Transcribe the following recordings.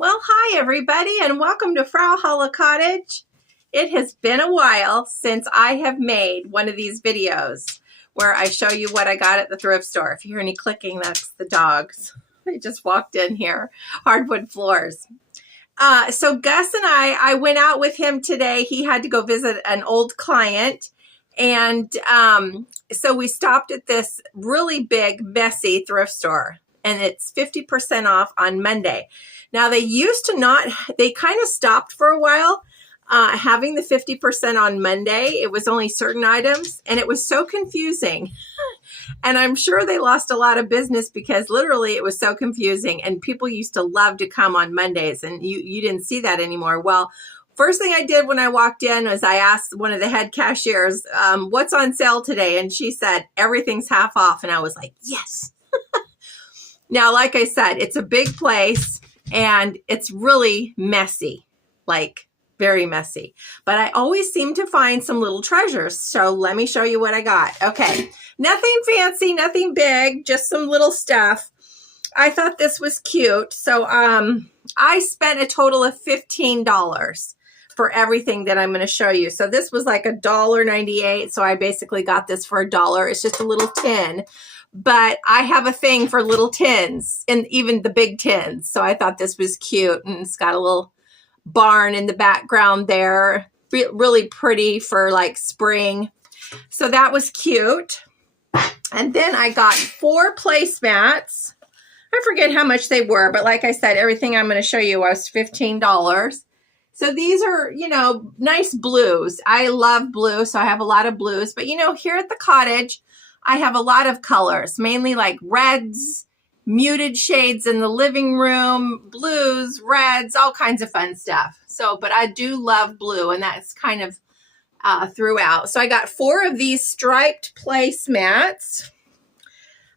Well, hi everybody, and welcome to Frau Holle Cottage. It has been a while since I have made one of these videos where I show you what I got at the thrift store. If you hear any clicking, that's the dogs. They just walked in here. Hardwood floors. So Gus and I went out with him today. He had to go visit an old client. And so we stopped at this really big, messy thrift store. And it's 50% off on Monday. Now, they used to not, they kind of stopped for a while having the 50% on Monday. It was only certain items, and it was so confusing. And I'm sure they lost a lot of business because literally it was so confusing, and people used to love to come on Mondays, and you didn't see that anymore. Well, first thing I did when I walked in was I asked one of the head cashiers, what's on sale today? And she said, everything's half off. And I was like, yes. Now, like I said, it's a big place. And it's really messy, like very messy. But I always seem to find some little treasures. So let me show you what I got. Okay, nothing fancy, nothing big, just some little stuff. I thought this was cute. So I spent a total of $15 for everything that I'm going to show you. So this was like $1.98. So I basically got this for $1. It's just a little tin. But I have a thing for little tins, and even the big tins. So I thought this was cute, and it's got a little barn in the background there. Really pretty for like spring. So that was cute. And then I got 4 placemats. I forget how much they were, but like I said, everything I'm going to show you was $15. So these are, you know, nice blues. I love blue, so I have a lot of blues. But, you know, here at the cottage, I have a lot of colors, mainly like reds, muted shades in the living room, blues, reds, all kinds of fun stuff. So, but I do love blue, and that's kind of throughout. So I got 4 of these striped placemats.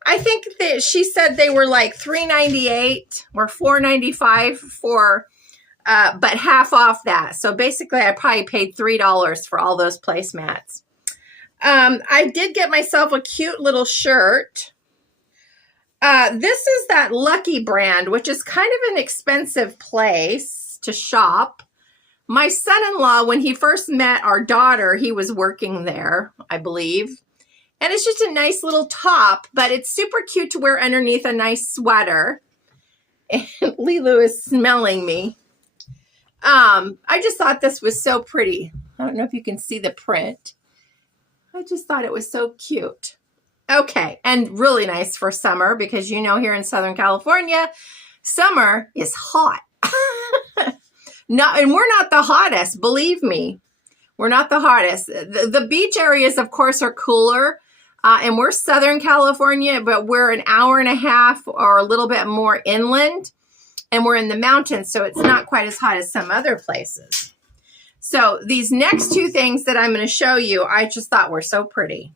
I think that she said they were like $3.98 or $4.95 for, but half off that. So basically I probably paid $3 for all those placemats. I did get myself a cute little shirt. This is that Lucky brand, which is kind of an expensive place to shop. My son-in-law, when he first met our daughter, he was working there, I believe. And it's just a nice little top, but it's super cute to wear underneath a nice sweater. And Lilu is smelling me. I just thought this was so pretty. I don't know if you can see the print. I just thought it was so cute. Okay, and really nice for summer because, you know, here in Southern California, summer is hot. And we're not the hottest, believe me. We're not the hottest. The beach areas, of course, are cooler, and we're Southern California, but we're an hour and a half or a little bit more inland, and we're in the mountains, so it's not quite as hot as some other places. So these next 2 things that I'm going to show you, I just thought were so pretty.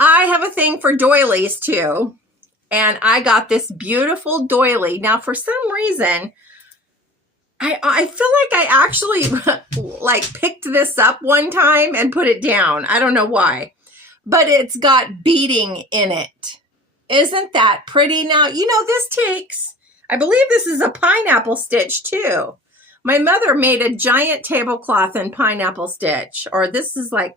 I have a thing for doilies too, and I got this beautiful doily. Now, for some reason, I feel like I actually like picked this up one time and put it down. I don't know why, but it's got beading in it. Isn't that pretty? Now, you know, this takes, I believe this is a pineapple stitch too. My mother made a giant tablecloth in pineapple stitch, or this is like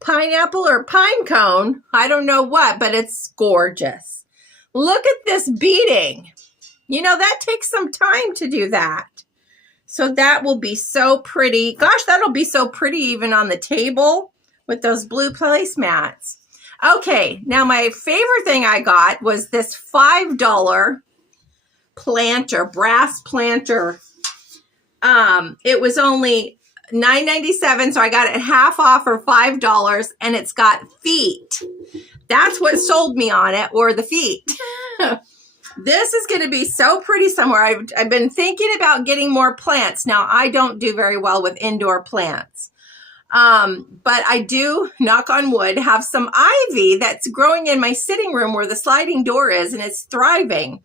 pineapple or pine cone. I don't know what, but it's gorgeous. Look at this beading. You know, that takes some time to do that. So that will be so pretty. Gosh, that'll be so pretty even on the table with those blue placemats. Okay, now my favorite thing I got was this $5 planter, brass planter. It was only $9.97, so I got it half off for $5, and it's got feet. That's what sold me on it, or the feet. This is going to be so pretty somewhere. I've been thinking about getting more plants. Now, I don't do very well with indoor plants, but I do, knock on wood, have some ivy that's growing in my sitting room where the sliding door is, and it's thriving.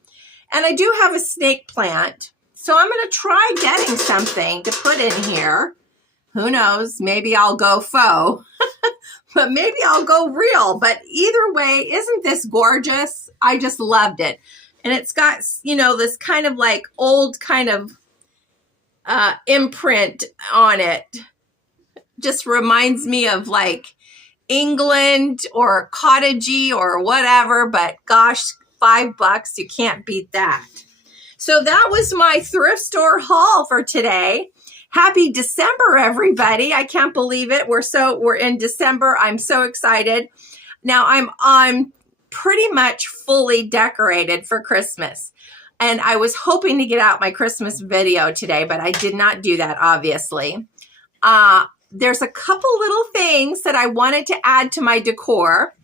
And I do have a snake plant. So I'm going to try getting something to put in here. Who knows? Maybe I'll go faux, but maybe I'll go real. But either way, isn't this gorgeous? I just loved it. And it's got, you know, this kind of like old kind of imprint on it. Just reminds me of like England or cottagey or whatever, but gosh, $5, you can't beat that. So that was my thrift store haul for today. Happy December, everybody. I can't believe it. We're in December. I'm so excited. Now I'm pretty much fully decorated for Christmas. And I was hoping to get out my Christmas video today, but I did not do that, obviously. There's a couple little things that I wanted to add to my decor.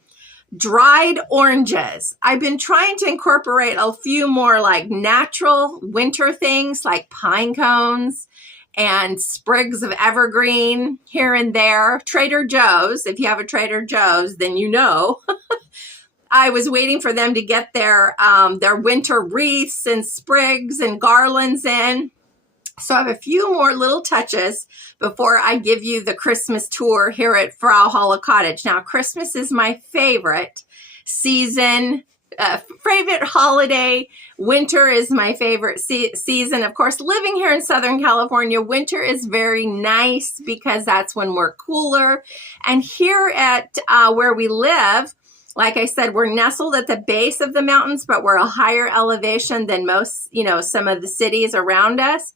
Dried oranges. I've been trying to incorporate a few more like natural winter things like pine cones and sprigs of evergreen here and there. Trader Joe's, if you have a Trader Joe's, then you know. I was waiting for them to get their winter wreaths and sprigs and garlands in. So I have a few more little touches before I give you the Christmas tour here at Frau Holle Cottage. Now, Christmas is my favorite season, favorite holiday. Winter is my favorite season. Of course, living here in Southern California, winter is very nice because that's when we're cooler. And here at where we live, like I said, we're nestled at the base of the mountains, but we're a higher elevation than most, you know, some of the cities around us.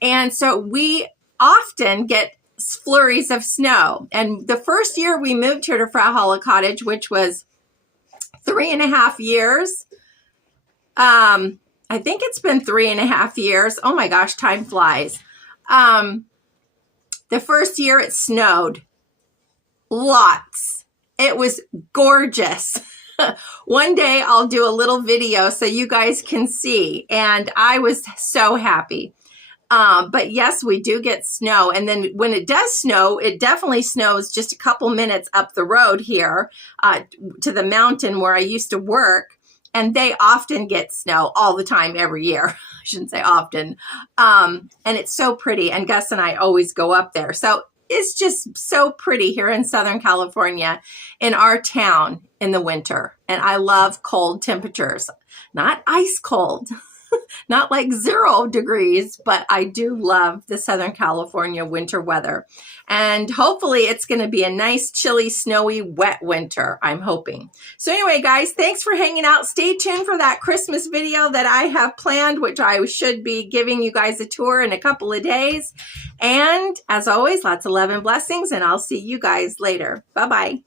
And so we often get flurries of snow. And the first year we moved here to Frau Holle Cottage, which was 3.5 years. I think it's been 3.5 years. Oh my gosh, time flies. The first year it snowed. Lots. It was gorgeous. One day I'll do a little video so you guys can see. And I was so happy. But yes, we do get snow. And then when it does snow, it definitely snows just a couple minutes up the road here to the mountain where I used to work. And they often get snow all the time every year. I shouldn't say often. And it's so pretty. And Gus and I always go up there. So it's just so pretty here in Southern California in our town in the winter. And I love cold temperatures, not ice cold. Not like 0 degrees, but I do love the Southern California winter weather. And hopefully it's going to be a nice, chilly, snowy, wet winter, I'm hoping. So anyway, guys, thanks for hanging out. Stay tuned for that Christmas video that I have planned, which I should be giving you guys a tour in a couple of days. And as always, lots of love and blessings, and I'll see you guys later. Bye-bye.